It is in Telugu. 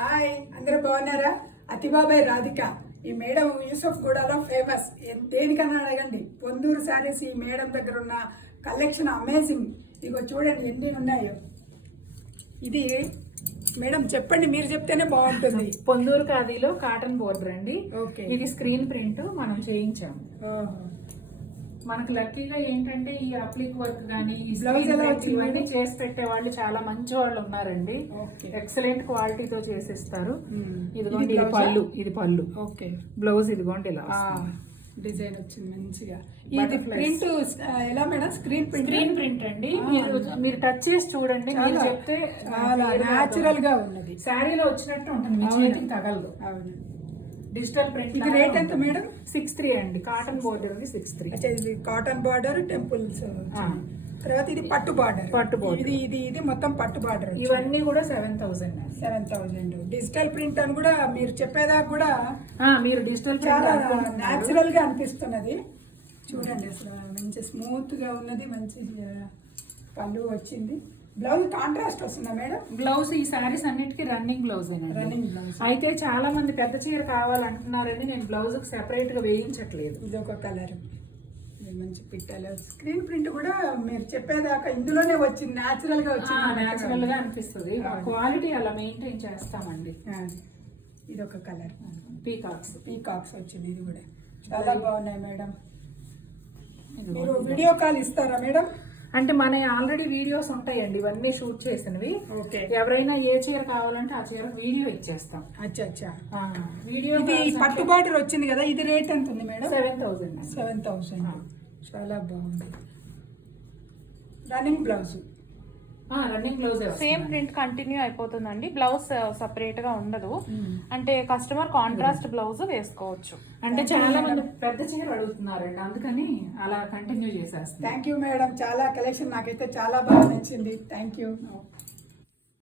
హాయ్, అందరూ బాగున్నారా? అతిబాబాయ్ రాధిక ఈ మేడం యూసఫ్ గూడలో ఫేమస్. దేనికన్నా అడగండి, పొందూరు శారీస్ ఈ మేడం దగ్గర ఉన్న కలెక్షన్ అమేజింగ్. ఇగో చూడండి ఎన్ని ఉన్నాయో. ఇది మేడం చెప్పండి, మీరు చెప్తేనే బాగుంటుంది. పొందూరు ఖాదీలో కాటన్ బోర్డర్ అండి. ఓకే, ఇది స్క్రీన్ ప్రింట్ మనం చేయించాము. మనకు లక్కీగా ఏంటంటే ఈ అప్లిక్ వర్క్ కానీ ఇవన్నీ చేసి పెట్టే వాళ్ళు చాలా మంచి వాళ్ళు ఉన్నారండి. ఎక్సలెంట్ క్వాలిటీతో చేసిస్తారు. ఇదిగోండి పళ్ళు, ఇది పళ్ళు. ఓకే, బ్లౌజ్ ఇదిగోండి ఇలా డిజైన్ వచ్చింది మంచిగా. ఇది ప్రింట్ ఎలా మేడం? స్క్రీన్ ప్రింట్ అండి. మీరు టచ్ చేసి చూడండి, మీరు చెప్తే చాలా న్యాచురల్ గా ఉన్నది. శారీలో వచ్చినట్టు ఉంటుంది, మీ చేతికి తగలదు. అవును. Digital print. ఇది రేట్ ఎంత మేడం? 6,300 అండి. Cotton border 6,300. ఇది కాటన్ బార్డర్, టెంపుల్స్. తర్వాత ఇది పట్టు బార్డర్. ఇది ఇది ఇది మొత్తం పట్టు బార్డర్. ఇవన్నీ కూడా 7,000. 7,000. డిజిటల్ ప్రింట్ అని కూడా మీరు చెప్పేదాకా కూడా మీరు డిజిటల్ చాలా న్యాచురల్ గా అనిపిస్తున్నది. చూడండి అసలు మంచి స్మూత్ గా ఉన్నది. మంచి పళ్ళు వచ్చింది. బ్లౌజ్ కాంట్రాస్ట్ వస్తుందా మేడం? బ్లౌజ్ ఈ సారీస్ అన్నిటికీ రన్నింగ్ బ్లౌజ్. అయితే చాలా మంది పెద్ద చీర కావాలంటున్నారని నేను బ్లౌజ్ సెపరేట్ గా వేయించట్లేదు. ఇది ఒక కలర్ మంచి పిట్టలు. స్క్రీన్ ప్రింట్ కూడా మీరు చెప్పేదాకా ఇందులోనే వచ్చింది, న్యాచురల్ గా వచ్చింది. న్యాచురల్ గా అనిపిస్తుంది. క్వాలిటీ అలా మెయింటైన్ చేస్తామండి. ఇది ఒక కలర్ పీకాక్స్ వచ్చింది. ఇది కూడా చాలా బాగున్నాయి మేడం. మీరు వీడియో కాల్ ఇస్తారా మేడం? అంటే మన ఆల్రెడీ వీడియోస్ ఉంటాయండి, ఇవన్నీ షూట్ చేసినవి. ఎవరైనా ఏ చీర కావాలంటే ఆ చీర వీడియో ఇచ్చేస్తాం. అచ్చా వీడియో. ఇది పట్టు బార్డర్ వచ్చింది కదా, ఇది రేట్ ఎంత ఉంది మేడం? 7,000. 7,000. చాలా బాగుంది. Running blouse. Running blouse same print continue అయిపోతుందండి. బ్లౌజ్ సపరేట్ గా ఉండదు. అంటే కస్టమర్ కాంట్రాస్ట్ బ్లౌజ్ వేసుకోవచ్చు. అంటే చాలా మంది పెద్ద చీర అడుగుతున్నారండి, అందుకని అలా కంటిన్యూ చేసేస్తాం. Thank you madam. చాలా కలెక్షన్ నాకైతే చాలా బాగా నచ్చింది. Thank you.